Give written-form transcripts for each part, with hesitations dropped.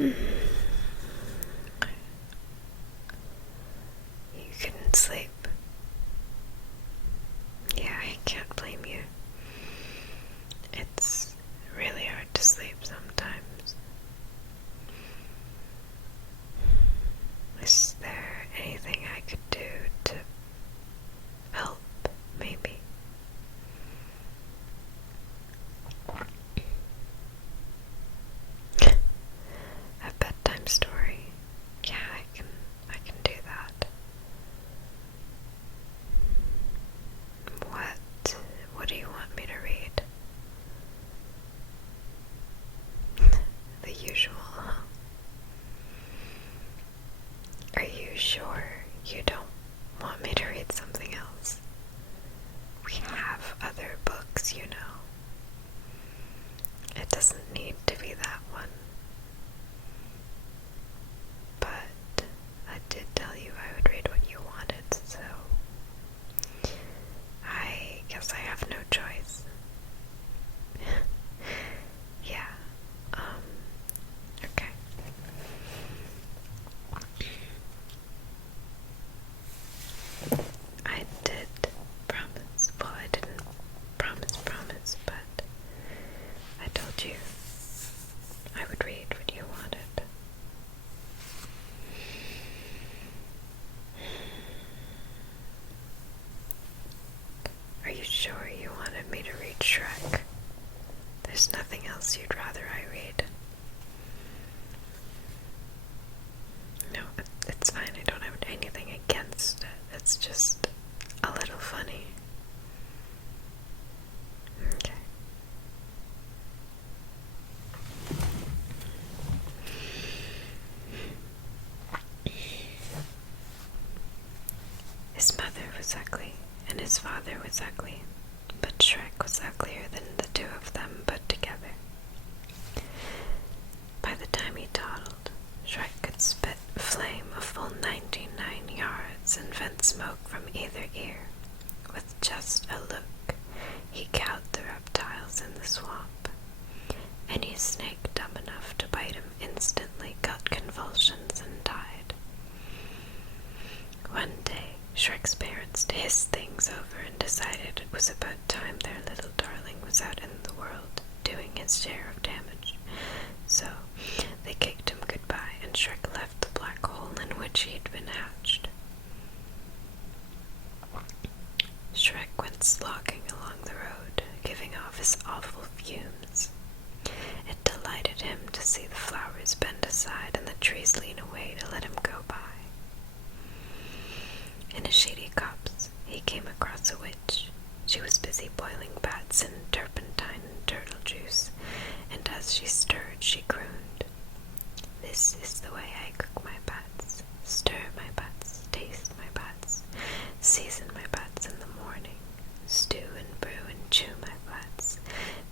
You couldn't sleep. Yeah, I can't blame you. It's really hard to sleep sometimes. Is there anything I could do to help, maybe? A bedtime story? Yeah, I can do that. What do you want me to read? The usual, huh? Are you sure you don't want me to read something else? We have other books, you know. It doesn't need to be that one. But I did tell you I would read what you wanted, so I guess I have no choice. Yeah, okay. I did promise. Well, I didn't promise, but I told you I would read what you wanted. Are you sure you wanted me to read Shrek? There's nothing else you'd rather I read. No, it's fine. I don't have anything against it. It's just a little funny. Okay. His mother was ugly, and his father was ugly, but Shrek was uglier than the two of them put together. By the time he toddled, Shrek could spit flame a full 99 yards and vent smoke from either ear. With just a look, he cowed the reptiles in the swamp. Any snake dumb enough to bite him instantly got convulsions and died. One day, Shrek's parents hissed things over and decided it was about time their little darling was out in the world, doing his share of damage. So, they kicked him goodbye, and Shrek left the black hole in which he'd been hatched. Shrek went slogging along the road, giving off his awful fumes. It delighted him to see the flowers bend aside and the trees lean away to let him go by. In a shady copse, he came across a witch. She was busy boiling bats in turpentine and turtle juice, and as she stirred, she crooned, "This is the way I cook my bats. Stir my bats, taste my bats, season my bats in the morning, stew and brew and chew my bats,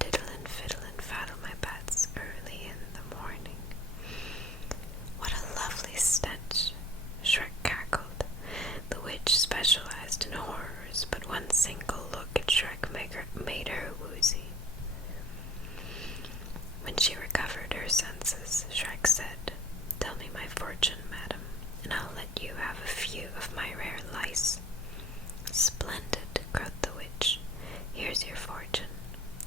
diddle and fiddle and faddle my bats early in the morning." What a lovely stench! Shrek cackled. The witch specialized in horrors, but one single look at Shrek made her woozy. When she recovered her senses, Shrek said, "Tell me my fortune, madam, and I'll let you have a few of my rare lice." "Splendid," crowed the witch. "Here's your fortune.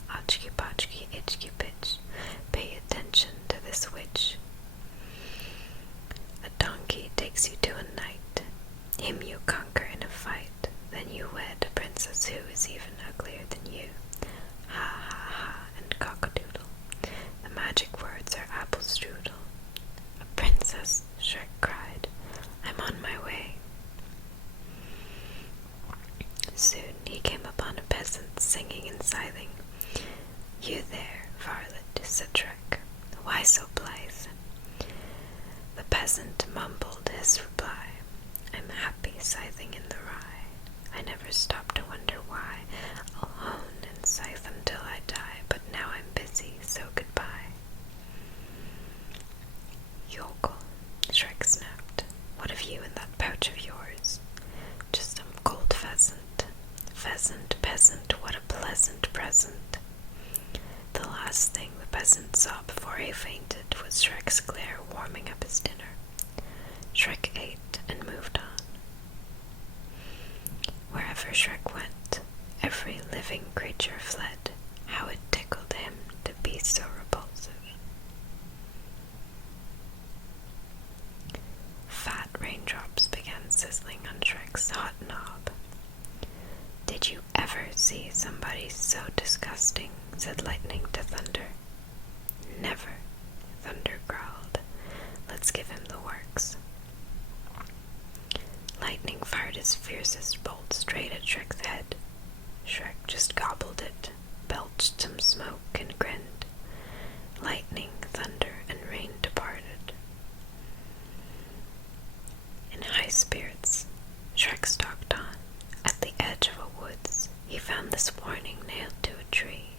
Otchky potchky itchky pitch. Pay attention to this witch. A donkey takes you to a knight. Him you conquer in a fight. Then you wed a princess who is even uglier than you. Ha ha ha and cockadoodle. The magic words are apple strudel." "A princess!" Shrek cried. "I'm on my way." Soon he came upon a peasant singing and sighing. "You there, varlet," said Shrek. "Why so blithe?" The peasant mumbled his reply. "I'm happy scything in the rye. I never stop to wonder why. I'll hone and scythe until I die, but now I'm busy, so goodbye." "Yokel," Shrek snapped. "What have you in that pouch of yours?" "Just some cold pheasant." "Pheasant, peasant, what a pleasant present." The last last thing the peasant saw before he fainted was Shrek's glare warming up his dinner. Shrek ate and moved on. Wherever Shrek went, every living creature fled. How it tickled him to be so repulsive. Fat raindrops began sizzling on Shrek's hot knob. "Did you ever see somebody so disgusting?" said Lightning to Thunder. "Never," Thunder growled. "Let's give him the works." Lightning fired his fiercest bolt straight at Shrek's head. Shrek just gobbled it, belched some smoke, and grinned. Lightning, thunder, and rain departed. In high spirits, Shrek stalked on. At the edge of a woods, he found this warning nailed to a tree.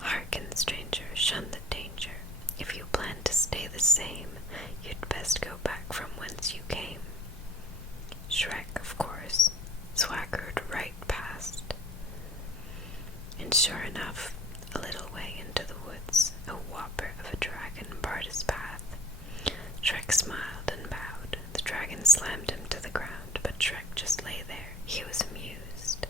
"Hearken, stranger, shun the danger. If you plan to stay the same, you'd best go back from whence you came." Shrek, of course, swaggered right past. And sure enough, a little way into the woods, a whopper of a dragon barred his path. Shrek smiled and bowed. The dragon slammed him to the ground, but Shrek just lay there. He was amused.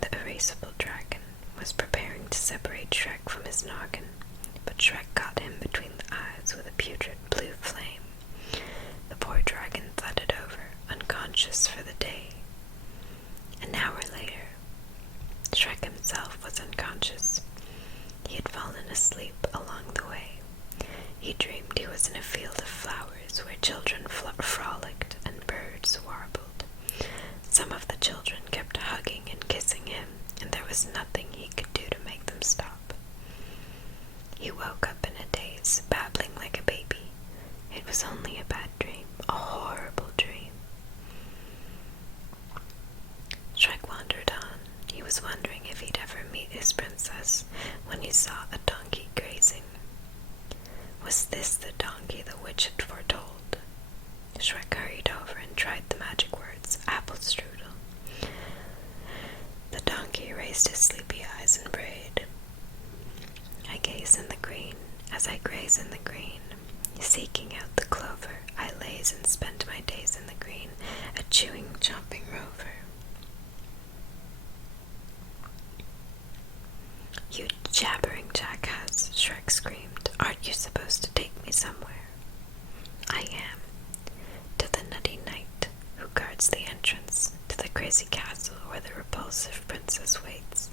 The erasable dragon was preparing to separate Shrek from his noggin, but Shrek caught him between the eyes with a putrid blue flame. The poor dragon thudded over, unconscious for the day. An hour later, Shrek himself was unconscious. He had fallen asleep along the way. He dreamed he was in a field of flowers where children frolicked and birds warbled. Some of the children kept hugging and kissing him, and there was nothing he could do to make them stop. He woke up in a daze, babbling like a baby. It was only a bad dream, a horrible dream. Shrek wandered on. He was wondering if he'd ever meet his princess when he saw a donkey grazing. Was this the donkey the witch had foretold? Shrek hurried over and tried the magic words, apple strudel. The donkey raised his sleepy eyes and brayed. "I gaze in the green as I graze in the green. Seeking out the clover, I laze and spend my days in the green, a chewing, chomping rover." "You jabbering jackass," Shrek screamed. "Aren't you supposed to take me somewhere?" "I am. To the nutty knight who guards the entrance to the crazy castle where the repulsive princess waits."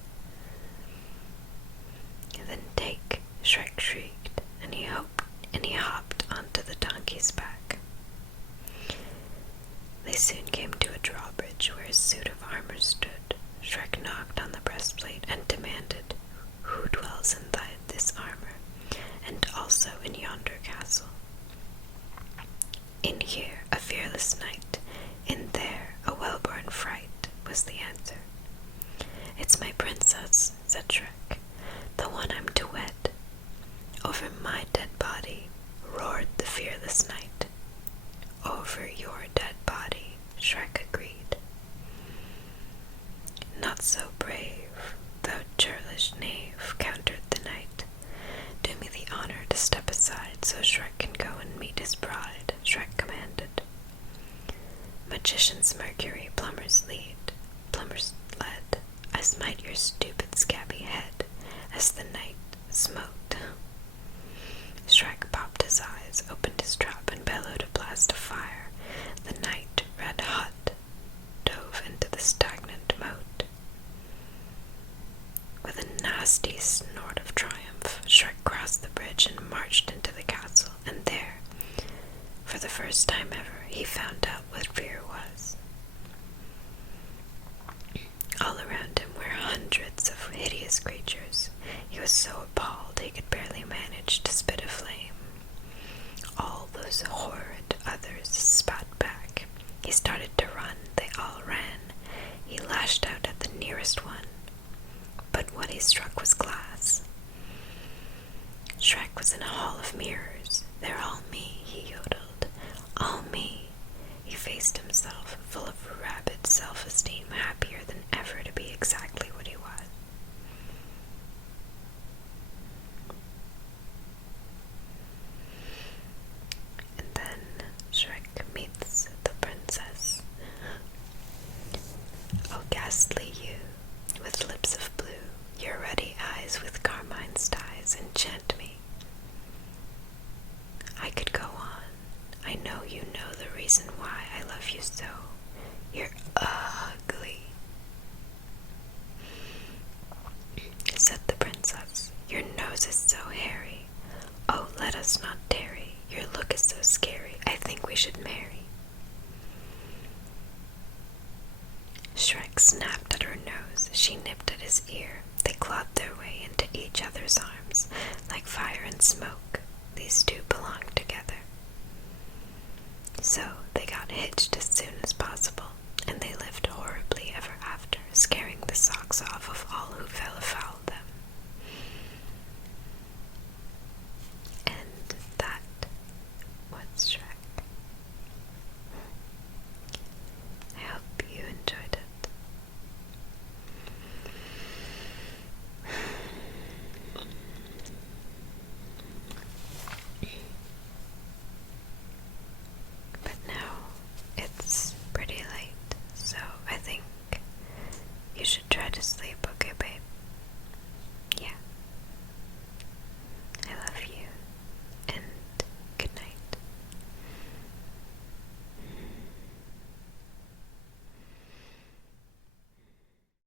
"Then take," Shrek shrieked, and he hopped onto the donkey's back. They soon came to a drawbridge where a suit of armor stood. Shrek knocked on the breastplate and demanded, "Who dwells inside this armor, and also in yonder castle?" "In here, a fearless knight. In there, a well-born fright," was the answer. "It's my princess," said Shrek, "the one I'm to wed." "Over my dead body," roared the fearless knight. "Over your dead body," Shrek agreed. "Not so brave, thou churlish knave," countered the knight. "Do me the honor to step aside so Shrek can go and meet his bride," Shrek commanded. "Magician's mercury, plumber's lead, plumber's lead, I smite your stupid scabby head," as the knight smote. Shrek popped his eyes, opened his trap, and bellowed a blast of fire. The knight, red hot, dove into the stagnant moat. With a nasty snort of triumph, Shrek crossed the bridge and marched into the castle, and there, for the first time ever, he found out what fear was. All around him were hundreds of hideous creatures. He was so appalled he could barely manage to spit a flame. All those horrid others spat back. He started to run. They all ran. He lashed out at the nearest one, but what he struck was glass. Shrek was in a hall of mirrors. "They're all me," he yodeled. "All me." He faced himself, full of rabid self-esteem, happier than ever to be exactly what he was. enchant me. I could go on. I know you know the reason why I love you so. You're ugly, said the princess. Your nose is so hairy. Oh, let us not tarry. Your look is so scary. I think we should marry. Shrek snapped at her nose. She nipped at his ear. They clawed their way into each other's arms. Like fire and smoke, these two belonged together. So they got hitched as soon as possible, and they lived horribly ever after, scaring the socks off of all who fell afoul of them. And that was Shrek. I hope you enjoyed it. But now it's pretty late, so I think you should try to sleep, okay, babe?